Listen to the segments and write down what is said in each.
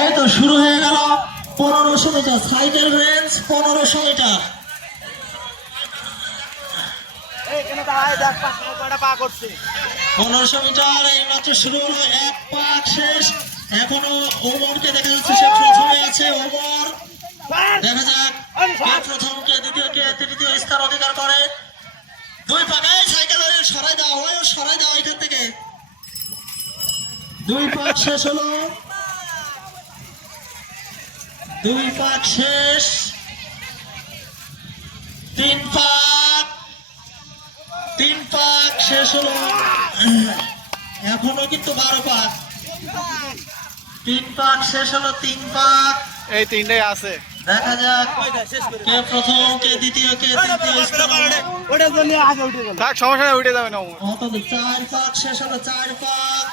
এই তো শুরু হয়ে গেল 1500 মিটার সাইকেল রেঞ্জ 1500 মিটার। পনেরোশো মিটার এই মাত্র শুরু হলো, এক পাক শেষ। এখনো ওমরকে দেখা যাচ্ছে, সে প্রথমে আছে। ওমর, দেখা যাক কে প্রথম, কে দ্বিতীয়, কে তৃতীয় স্থান অধিকার করে। দুই পাকায় সাইকেল সরাই দাও, সরাই দাও এখান থেকে। দুই পাক শেষ হলো, দুই পাক শেষ, তিন পাক শেষ হলো। এখনো কিন্তু 12 পাক। 3 পাক শেষ হলো, 3 পাক এই তিনটাই আছে। দেখা যাক কে প্রথম, কে দ্বিতীয়, কে তৃতীয় স্থান। থাক, সমস্যা নেই, উঠে যাবে না। 4 পাক শেষ হলো, 4 পাক।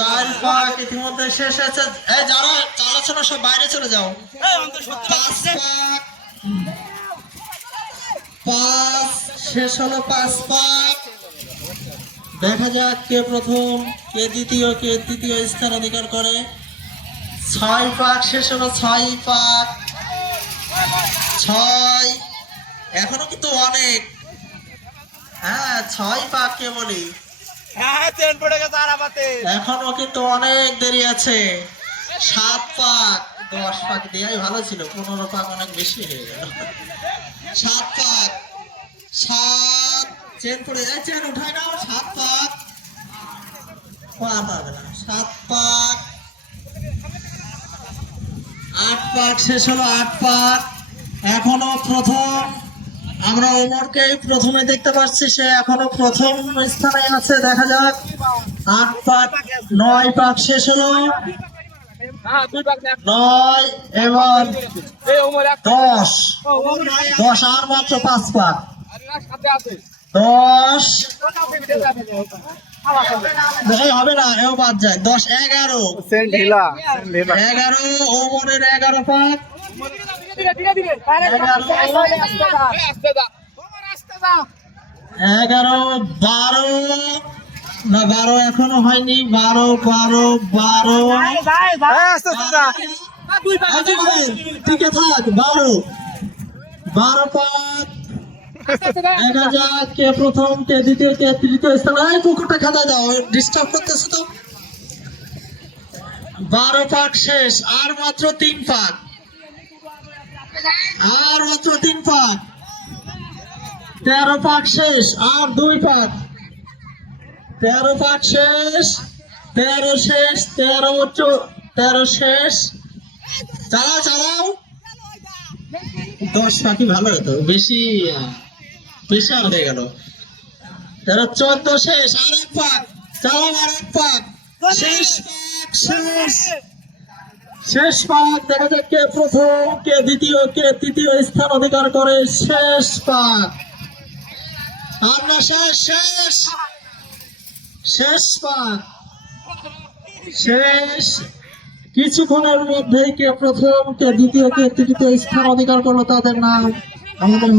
4 পাক ইতিমধ্যে শেষ হয়েছে। এই যারা চালাচ্ছ না সব বাইরে চলে যাও। 5 পাক, 5 শেষ হলো, 5 পাক। দেখা যাক কে প্রথম, কে দ্বিতীয়, কে তৃতীয় স্থান অধিকার করে। 6 পাক শেষ হলো, 6 পাক, 6। এখনো কিন্তু অনেক, হ্যাঁ 6 পাক কে বলি, এখনো কিন্তু অনেক দেরি আছে। 7 পাক, 10 পাক দেওয়াই ভালো ছিল, 15 পাক অনেক বেশি হয়ে গেল। 7 পাক, 7 চেন পড়ে যায়, চেন উঠায় নাও। 7 পাক পার পাবে না। 7 পাক, 8 পাক শেষ হলো, 8 পাক। এখনো প্রথম, আমরা ওমরকে প্রথমে দেখতে পাচ্ছি, সে এখনো প্রথম স্থানে আছে। দেখা যাক 8 পাক, 9 পাক শেষ হলো, 9 এবং 10 আর মাত্র 5 পাক। 10 হবে না, এও বাদ যায়। 10, 11, 11 ওমরের 11 পাক। 11, 12 না, 12 এখনো হয়নি। 12 টিকে থাক। 12 পাক। দেখা যাক কে প্রথম, কে দ্বিতীয়, কে তৃতীয় স্থান। এই পুকুরটা খাতায় দাও, ডিস্টার্ব করতেছে তো। 12 পাক শেষ, আর মাত্র 3 পাক, আর মাত্র 3 পাক। 13 পাক শেষ, আর 2 পাক। 13 পাক শেষ, 13 শেষ, 13 শেষ। চালাও 10 পাখি ভালো হতো, বেশি আর হয়ে গেল। 14 শেষ, আর 1 পাক। চালাও, আর 1 পাক। শেষ পাক, শেষ পাক। দেখা যাক কে প্রথম, কে দ্বিতীয়, কে তৃতীয় স্থান অধিকার করে। শেষ পাক, আমরা শেষ পাক শেষ। কিছুক্ষণের মধ্যেই কে প্রথম, কে দ্বিতীয়, কে তৃতীয় স্থান অধিকার করলো, তাদের নাম আমাদের